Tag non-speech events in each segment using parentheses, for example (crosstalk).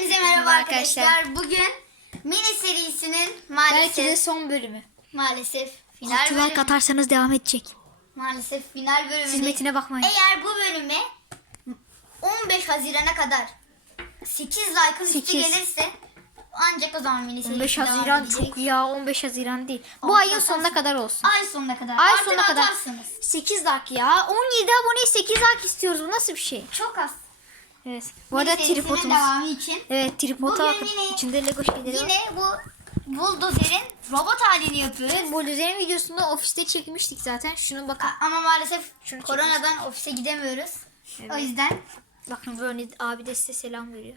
Hepinize merhaba arkadaşlar. arkadaşlar. Bugün mini serisinin maalesef Belki de son bölümü. maalesef final Altı bölümü. like atarsanız devam edecek. Maalesef final bölümü. Siz metine bakmayın. Eğer bu bölüme 15 Haziran'a kadar 8 like'ın üstü gelirse ancak o zaman mini serisi 15 devam Haziran çok ya 15 Haziran değil. Bu ayın atarsın. sonuna kadar olsun. Ay sonuna kadar. Ay Artık sonuna kadar. atarsınız. 8 like ya. 17 aboneye 8 like istiyoruz. Bu nasıl bir şey? Çok az. Evet. Bu arada serisinin tripodumuz. devamı için Evet tripoda Bugün yine- İçinde Lego şeyleri var. yine bu buldozer'in robot halini yapıyoruz. Bu düzenin videosunu ofiste çekmiştik zaten. Şunu bakın. A- Ama maalesef Şunu koronadan ofise gidemiyoruz. Evet. O yüzden Bakın Bernie abi de size selam veriyor.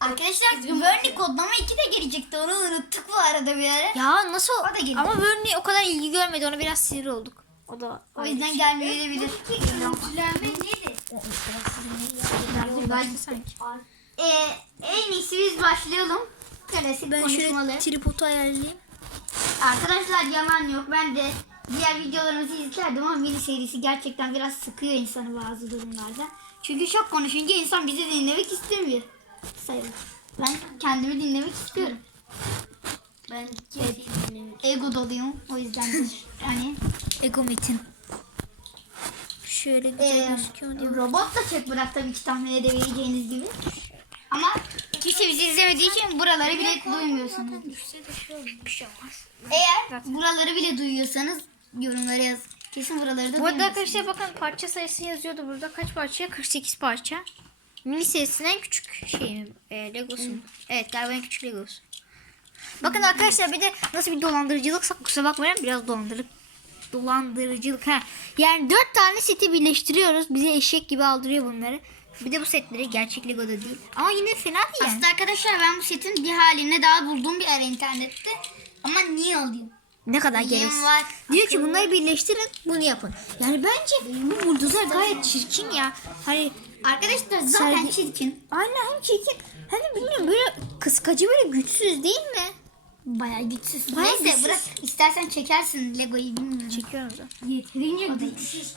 arkadaşlar Verni kodlama 2 de gelecekti. Onu unuttuk bu arada bir ara. Ya nasıl? O da geliyor. Ama Bernie o kadar ilgi görmedi. Ona biraz sinir olduk. O da O yüzden gelmeyebilir. Görüntülenme nedir? Ee, en iyisi biz başlayalım. Klasik Ben konuşmalı. şöyle tripodu ayarlayayım. Arkadaşlar yalan yok. Ben de diğer videolarımızı izlerdim ama mini serisi gerçekten biraz sıkıyor insanı bazı durumlarda. Çünkü çok konuşunca insan bizi dinlemek istemiyor. Sayılır. Ben kendimi dinlemek istiyorum. Ben Evet. Ego doluyum. O yüzden de (laughs) yani Ego metin. Şöyle güzel Ee, gözüküyor diyor. robot da çek bırak tabii ki tahmin edebileceğiniz gibi. Ama kimse bizi izlemediği için buraları bile duymuyorsunuz. Bir şey olmaz. Eğer buraları bile duyuyorsanız yorumlara yaz. Kesin buraları da Bu arada arkadaşlar bakın parça sayısı yazıyordu burada. Kaç parça? 48 parça. Mini serisinin en küçük şeyi e, Legosu. mu? Evet galiba en küçük Legosu. Bakın arkadaşlar bir de nasıl bir dolandırıcılıksa kusura bakmayın biraz dolandırıcılık. Dolandırıcılık ha. Yani dört tane seti birleştiriyoruz. Bize eşek gibi aldırıyor bunları. Bir de bu setleri gerçek Lego'da değil. Ama yine fena değil. Aslında arkadaşlar ben bu setin bir halini daha buldum bir ara internette. Ama niye alayım? Ne kadar gereksiz. var. Diyor ki bunları birleştirin bunu yapın. Yani bence bu buldozer gayet çirkin ya. Hani Arkadaşlar zaten Sergi- çirkin. Aynen hem çirkin hem de bilmiyorum böyle kıskacı böyle güçsüz değil mi? Bayağı güçsüz. Bayağı Neyse güçsüz. bırak istersen çekersin Lego'yu bilmiyorum. Çekiyorum da. yeterince güçsüz.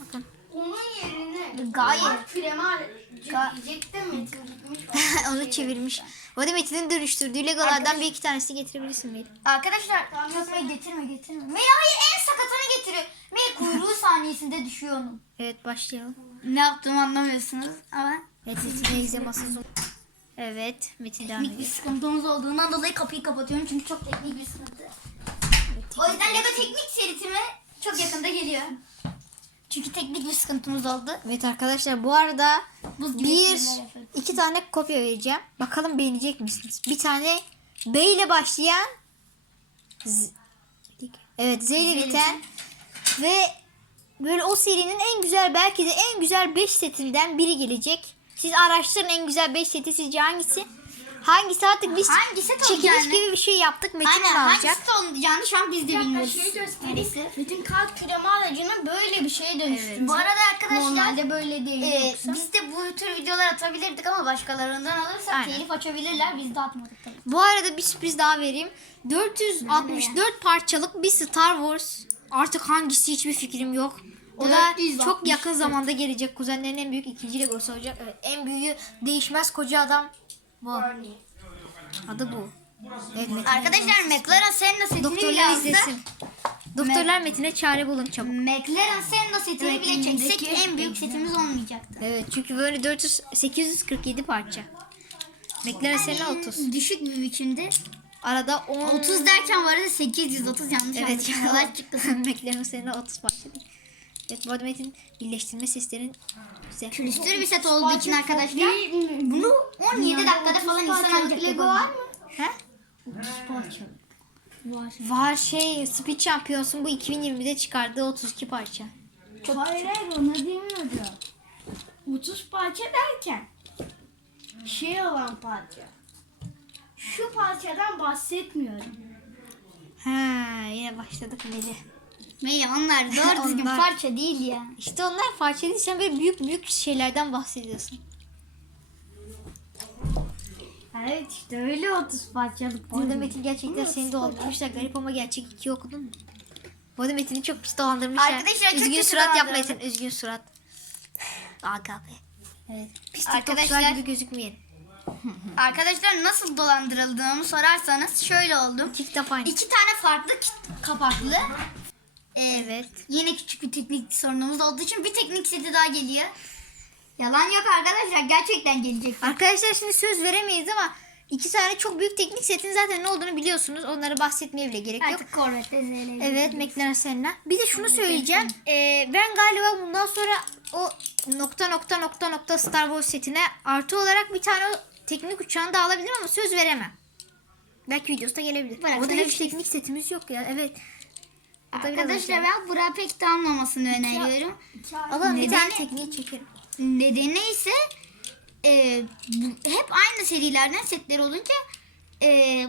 Bakın. Onun yerine Gayet. krema diyecek de Metin gitmiş. (laughs) Onu çevirmiş. O da Metin'in dönüştürdüğü legolardan bir iki tanesini getirebilirsin Melih. Arkadaşlar çökmeyi getirme getirme. Mey hayır en sakatını getiriyor. Mey kuyruğu (laughs) saniyesinde düşüyor onun. Evet başlayalım. Ne yaptığımı anlamıyorsunuz ama Evet Metin'e izlemesi zor. Evet Metin devam teknik bir ediyor. sıkıntımız olduğundan dolayı kapıyı kapatıyorum çünkü çok teknik bir sıkıntı. O yüzden Lego teknik seritime çok yakında geliyor. Çünkü teknik bir sıkıntımız oldu. Evet arkadaşlar bu arada Buz gibi bir yapıyoruz. iki tane kopya vereceğim. Bakalım beğenecek misiniz? Bir tane B ile başlayan Z- Evet Z ile biten ve böyle o serinin en güzel belki de en güzel 5 setinden biri gelecek. Siz araştırın en güzel 5 seti sizce hangisi? Hangisi artık biz Hangi set çekiliş olacağını- gibi bir şey yaptık. Metin Aynen alacak. hangisi de olacağını şu an biz de bilmiyoruz. şey göstereyim. Neresi? Metin kalk krema aracını böyle bir şeye dönüştürdü. Bu arada arkadaşlar Normalde böyle değil. e, yoksa. biz de bu tür videolar atabilirdik ama başkalarından alırsak Aynen. telif açabilirler. Biz de atmadık tabii. Bu arada bir sürpriz daha vereyim. 464 parçalık bir Star Wars. Artık hangisi hiçbir fikrim yok. O da 464. çok yakın zamanda gelecek. Kuzenlerin en büyük ikinci Legosu olacak. Evet, en büyüğü değişmez koca adam. Bu. Adı bu. Evet, Metin Arkadaşlar McLaren Senna setini bile Doktorlar alsak izlesin. Doktorlar Metin'e çare bulun çabuk. McLaren Senna setini bile çeksek en büyük setimiz olmayacaktı. Evet çünkü böyle 400 847 parça. McLaren Senna 30. Düşük bir biçimde. Arada 10 30 derken bu arada 830 yanlış Evet anlaşılma. Allah (laughs) çıktı. McLaren Senna 30 parça değil. Evet bu arada Metin birleştirme seslerin güzel. Bir set olduğu için arkadaşlar bunu 17 dakikada falan insan ancak Lego var mı? He? Var şey Speed Champions'un bu 2020'de çıkardığı 32 parça. Çok hayır hayır ona demiyorum. 30 parça derken şey olan parça. Şu parçadan bahsetmiyorum. Ha yine başladık Melih. Meğer onlar doğru (laughs) düzgün Onlar- parça değil ya. İşte onlar parça değil sen böyle büyük büyük şeylerden bahsediyorsun. Evet işte öyle 30 parçalık. Bu arada Metin gerçekten seni dolandırmışlar. Garip ama gerçek iki okudun mu? Bu arada Metin'i çok pis dolandırmışlar. Arkadaşlar çok Üzgün kötü surat yap dolandırdı. Metin. Üzgün surat. Be. Evet. Pis Arkadaşlar- TikTokçular gibi gözükmeyelim. (laughs) Arkadaşlar nasıl dolandırıldığımı sorarsanız şöyle oldum. TikTok aynı. İki tane farklı kit- kapaklı. Evet. Yine küçük bir teknik sorunumuz olduğu için bir teknik seti daha geliyor. Yalan yok arkadaşlar gerçekten gelecek. Arkadaşlar şimdi söz veremeyiz ama iki tane çok büyük teknik setin zaten ne olduğunu biliyorsunuz. Onları bahsetmeye bile gerek yok. Artık Corvette ZL. Evet McLaren Senna. Bir de şunu söyleyeceğim. Ee, ben galiba bundan sonra o nokta nokta nokta nokta Star Wars setine artı olarak bir tane teknik uçağını da alabilirim ama söz veremem. Belki videosu da gelebilir. Bırak, o da hiç teknik setimiz yok ya. Evet. Arkadaşlar ben Burak'ı pek de almamasını öneriyorum. Alalım bir tane tekniği çekerim. Nedeni ise e, bu- hep aynı serilerden setler olunca e,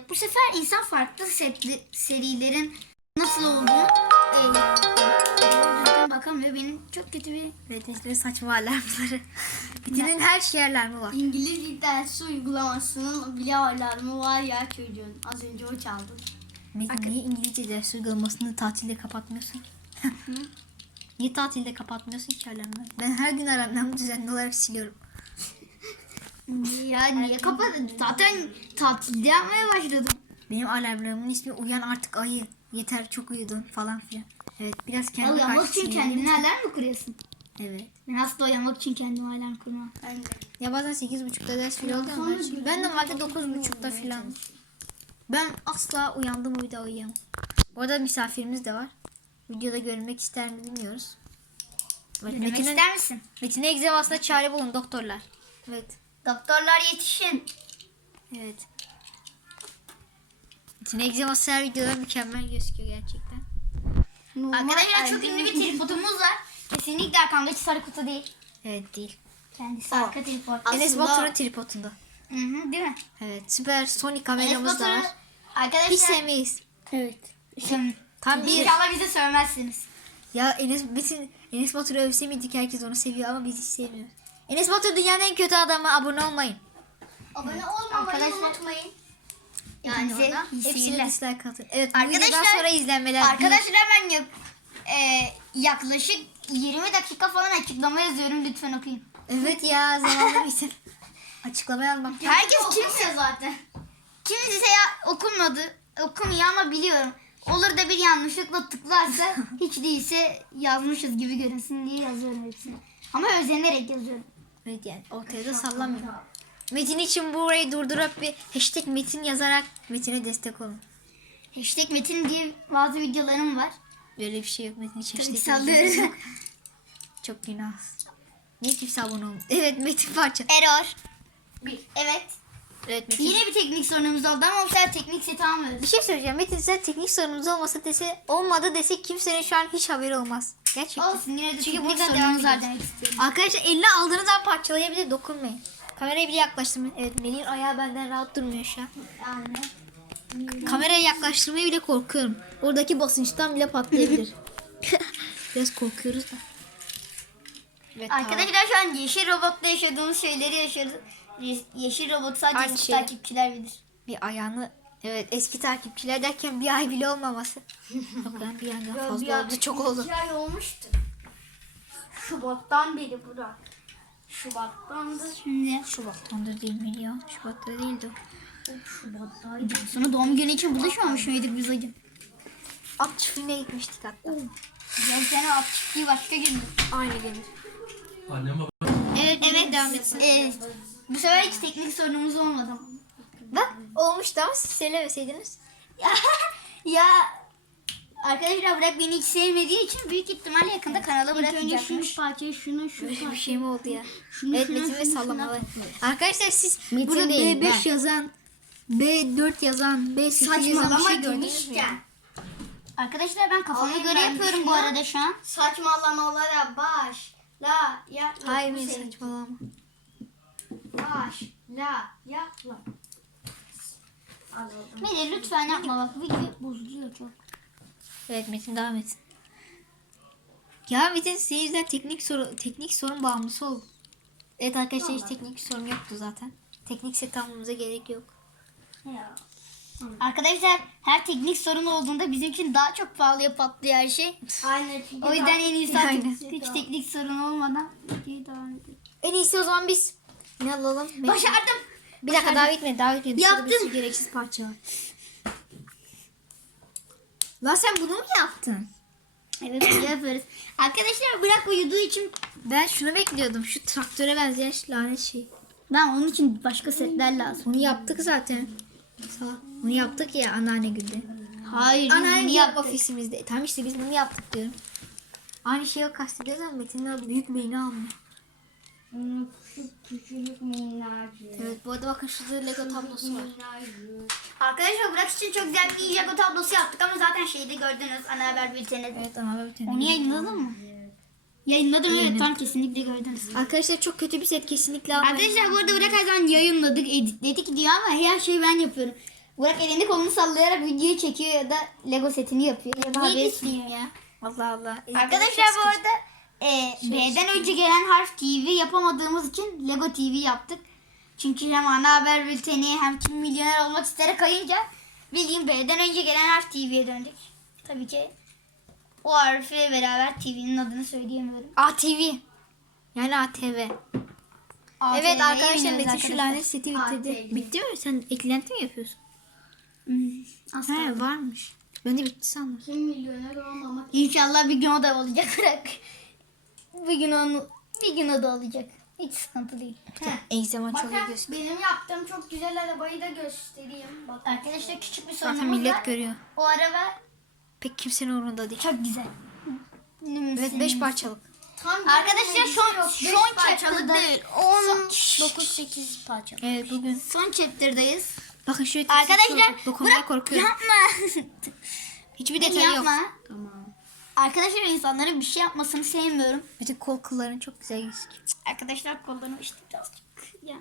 bu sefer insan farklı setli, serilerin nasıl olduğunu e, bakamıyor. Benim çok kötü bir işte saçma alarmları. (laughs) Bitinin her şey alarmı var. İngiliz dersi uygulamasının bile alarmı var ya çocuğun. Az önce o çaldı. Metin niye İngilizce ders uygulamasını tatilde kapatmıyorsun ki? (laughs) niye tatilde kapatmıyorsun ki alarmları? Ben her gün alarmlarımı düzenli olarak siliyorum. ya niye kapadın? Zaten tatilde yapmaya başladım. Benim alarmlarımın ismi Uyan Artık Ayı. Yeter çok uyudun falan filan. Evet biraz kendi Uyanmak için karşısına kendine alarm mı kuruyorsun? Evet. Ben asla uyanmak için kendime alarm kurmam. Ya bazen 8.30'da ders filan oluyor ama ben, ben normalde 9.30'da filan. Ben asla uyandım bir daha uyuyamam. Bu arada misafirimiz de var. Videoda görünmek ister mi bilmiyoruz. Evet, Denemek Metin'in, ister misin? Metin'e egzemasına çare bulun doktorlar. Evet. Doktorlar yetişin. Evet. Metin'e egzeması her videoda mükemmel gözüküyor gerçekten. Arkadaşlar çok ünlü bir tripodumuz var. Kesinlikle arkamdaki sarı kutu değil. Evet değil. Kendisi arka tripod. Enes Batur'un tripodunda. Hı hı, değil mi? Evet. Süper Enes kameramız da var. Arkadaşlar Hiç sevmeyiz. Evet. Şimdi, Tam bir. İnşallah bizi sövmezsiniz. Ya Enes, Metin, Enes Batur'u övse miydik herkes onu seviyor ama biz hiç sevmiyoruz. Enes Batur dünyanın en kötü adamı abone olmayın. Abone olmamayı Arkadaşlar- unutmayın. Yani hepsine seyirler. dislike atın. Evet bu videodan Arkadaşlar- sonra izlenmeler. Arkadaşlar ben yap, e, yaklaşık 20 dakika falan açıklama yazıyorum lütfen okuyun. Evet ya zamanla bizim. Açıklama yazmak. Herkes kimse zaten. kimse ya okumadı okumuyor ama biliyorum. Olur da bir yanlışlıkla tıklarsa (laughs) hiç değilse yazmışız gibi görünsün diye yazıyorum hepsini. Ama özenerek yazıyorum. Evet yani ortaya da sallamıyorum. Metin için burayı durdurup bir hashtag Metin yazarak Metin'e destek olun. Hashtag Metin diye bazı videolarım var. Böyle bir şey yok Metin hiç hashtag Sallıyorum. Çok günah. Niye kimse abone olmuyor? Evet Metin parça. Error. Bir. Evet. Evet Metin. Yine bir teknik sorunumuz oldu ama bu sefer teknik seti Bir almıyoruz. şey söyleyeceğim. Metin sen teknik sorunumuz olmasa dese olmadı desek kimsenin şu an hiç haberi olmaz. Gerçekten. Olsun yine de Çünkü teknik buradan sorunumuz devam var demek istiyorum. Arkadaşlar eline aldığınız zaman parçalayabilir dokunmayın. Kameraya bile yaklaştırmayın. Evet Melih'in ayağı benden rahat durmuyor şu an. Aynen. Kameraya yaklaştırmaya bile korkuyorum. Oradaki basınçtan bile patlayabilir. (laughs) Biraz korkuyoruz da. Evet, tamam. Arkadaşlar şu an yeşil robotla yaşadığımız şeyleri yaşıyoruz. Ye- Yeşil robot sadece Aynı eski şey. takipçiler bilir. bir ayağını evet eski takipçiler derken bir ay bile olmaması. (laughs) Yok lan bir aydan fazla oldu çok oldu. İki ay olmuştu. Şubattan beri Burak. Şubattandır. Şimdi Şubat'tandır değil mi ya? Şubat'ta değildi o. Şubattaydı. sonra doğum günü için buluşmamış mıydık biz hocam? At çiftliğine gitmiştik hatta. Geçen sene at çiftliği başka gündü. Aynı gelir. Annem baba Evet evet devam etsin. Ee, bu sefer hiç teknik sorunumuz olmadı. ama. Bak olmuştu ama siz söylemeseydiniz. ya (laughs) arkadaşlar bırak beni hiç sevmediği için büyük ihtimalle yakında kanala İlk önce şu bırakacakmış. parçayı şunu şu Böyle bir şey mi oldu ya? Şunu, evet şunu, Metin ve şunu, sallamalı. şunu. Arkadaşlar siz Metin burada değil, B5 ben. yazan, B4 yazan, B8 yazan bir Saçmalama şey gördünüz mü? ya? demişken. Arkadaşlar ben kafama göre ben yapıyorum şunu. bu arada şu an. Saçmalamalara başla ya. Hayır Bu Metin senin. saçmalama. Başla yapma. Anladım. Melih lütfen yapma bak video bozuluyor çok. Evet Metin devam etsin. Ya Metin senin yüzünden teknik sorun, teknik sorun bağımlısı oldu. Evet arkadaşlar hiç teknik sorun yoktu zaten. Teknik set almamıza gerek yok. Ya. Arkadaşlar her teknik sorun olduğunda bizim için daha çok pahalıya patlıyor her şey. Aynen. çünkü O yüzden en iyisi Aynen. artık hiç teknik sorun olmadan videoyu devam edelim. En iyisi o zaman biz ne alalım? Başardım. Bir dakika daha bitmedi daha bitmedi. Şurada Yaptım. Bir sürü gereksiz parça var. Lan sen bunu mu yaptın? Evet böyle yaparız. Arkadaşlar bırak uyuduğu için Ben şunu bekliyordum. Şu traktöre benzeyen şu lanet şey. ben onun için başka setler lazım. Onu yaptık zaten. Sağ. Onu yaptık ya anneanne günde. Hayır Anneanne bunu yap yaptık. ofisimizde. Tamam işte biz bunu yaptık diyorum. Aynı şeyi kastediyoruz ama Metin'in büyük beyni almıyor. Küçücük minnacık. Evet bu arada bakın şurada Lego tablosu var. Arkadaşlar Burak için çok güzel bir Lego tablosu yaptık ama zaten şeyde gördünüz ana haber bülteninde. Evet ama bir tane. Onu yayınladın mı? Yayınladım evet tam kesinlikle gördünüz. Arkadaşlar çok kötü bir set kesinlikle almayın. Arkadaşlar bu arada Burak her zaman yayınladık, editledik diyor ama her şeyi ben yapıyorum. Burak elini kolunu sallayarak videoyu çekiyor ya da Lego setini yapıyor. Ya da ya. Allah Allah. Arkadaşlar bu arada e, B'den önce gelen harf TV yapamadığımız için Lego TV yaptık. Çünkü hem ana haber bülteni hem kim milyoner olmak istere kayınca bildiğin B'den önce gelen harf TV'ye döndük. Tabii ki o harfi beraber TV'nin adını söyleyemiyorum. ATV. Yani ATV. ATV'yi Evet arkadaşlar Metin şu lanet seti bitirdi. ATV. Bitti mi? Sen eklenti mi yapıyorsun? Hmm, He varmış. Ben de bitti sandım. Kim milyoner olmamak İnşallah bir gün o da olacak. (laughs) Bir gün onu bir gün o da olacak. Hiç sıkıntı değil. Egzama çok iyi Bakın gözüküyor. benim yaptığım çok güzel arabayı da göstereyim. Bak. Arkadaşlar küçük bir Zaten sorunumuz millet var. görüyor. O araba Pek kimsenin umurunda değil. çok güzel. Evet 5 parçalık. Tam Arkadaşlar son son chapter'da değil. 10 9 8 parçalı. Evet bugün. son chapter'dayız. Bakın şöyle Arkadaşlar dokunmaya korkuyorum. Yapma. Hiçbir detay yok. yapma. Tamam. Arkadaşlar insanların bir şey yapmasını sevmiyorum. Bütün kol kılların çok güzel gözüküyor. Arkadaşlar kollarım işte birazcık. Ya.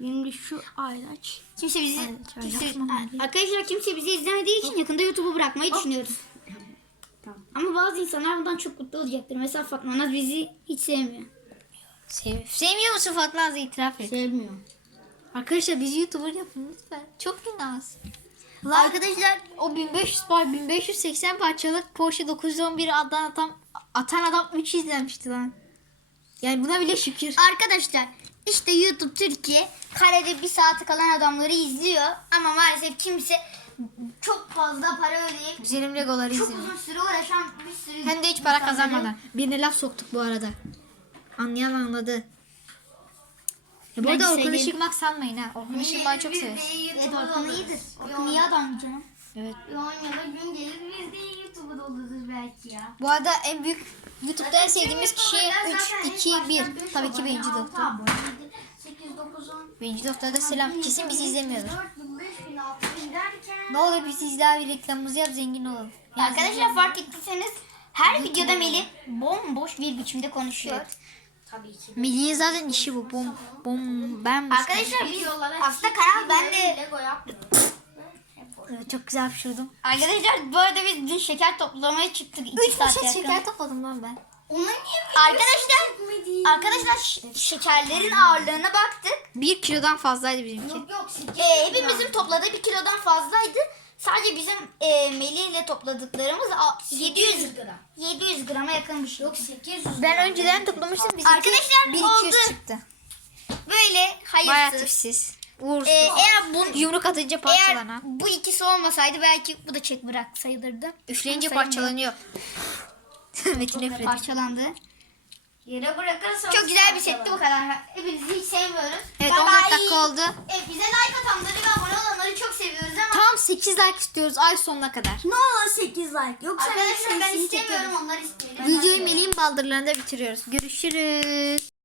Benim de şu aylaç. Kimse bizi kimse, arkadaşlar kimse bizi izlemediği için yakında YouTube'u bırakmayı düşünüyoruz. Tamam. Ama bazı insanlar bundan çok mutlu olacaktır. Mesela Fatma Naz bizi hiç sevmiyor. Sev sevmiyor musun Fatma Azı itiraf et. Sevmiyorum. Arkadaşlar biz YouTuber yapın lütfen. Çok günahız. Arkadaşlar O 1500 par 1580 parçalık Porsche 911 atan adam atan adam 3 izlenmişti lan. Yani buna bile şükür. Arkadaşlar işte YouTube Türkiye karede bir saati kalan adamları izliyor ama maalesef kimse çok fazla para ödeyip Güzelim Legoları çok izliyor. uzun süre uğraşan bir sürü Hem de hiç para insanların- kazanmadan. Birine laf soktuk bu arada. Anlayan anladı. Bu arada Ben Orkun seveyim. Işıkmak sanmayın ha. Orkun Işıkmak'ı çok severiz. Evet Orkun iyidir. Orkun iyi adam canım. Evet. Konya'da gün gelir biz de YouTube'da oluruz belki ya. Bu arada en büyük YouTube'da en sevdiğimiz kişi 3, 2, 1. Tabii ki Birinci Doktor. 8, 9, 10. Birinci Doktor'a da selam. Kesin bizi izlemiyordur. 4 bin, 5 bin, 6 bin derken. Ne olur bizi izle bir reklamımızı yap zengin olalım. Arkadaşlar fark ettiyseniz her videoda Melih bomboş bir biçimde konuşuyor. Tabii ki. Melih'in zaten işi bu. Bom, bom, ben Arkadaşlar biz aslında kanal ben de Lego yapmıyorum. Evet, çok güzel pişirdim. Arkadaşlar bu arada biz dün şeker toplamaya çıktık 2 3 saat poşet yakın. şeker topladım lan ben. Ona niye Arkadaşlar arkadaşlar ş- şekerlerin ağırlığına baktık. 1 kilodan fazlaydı bizimki. Yok yok 8 Ee, hepimizin topladığı bir kilodan fazlaydı. Sadece bizim e, Melih ile topladıklarımız a- 700 gram. 700 grama yakın bir şey. Yok 800 Ben önceden toplamıştım. Bizimki Arkadaşlar 1 oldu. 200 çıktı. Böyle Bayağı hayırsız. tipsiz. Uğursuz. Ee, eğer bu Yumruk atınca eğer bu ikisi olmasaydı belki bu da çek bırak sayılırdı. Üfleyince Sayılmıyor. parçalanıyor. (laughs) Metin üfledi. Parçalandı. Yere bırakırsanız Çok güzel bir setti bu kadar. Hepinizi hiç sevmiyoruz. Evet Bye 14 bye. dakika oldu. E, bize like atanları ve abone olanları çok seviyoruz ama Tam 8 like istiyoruz ay sonuna kadar. Ne olur 8 like. Yoksa arkadaşlar ben istemiyorum onlar istiyor. Videoyu Melih'in baldırlarında bitiriyoruz. Görüşürüz.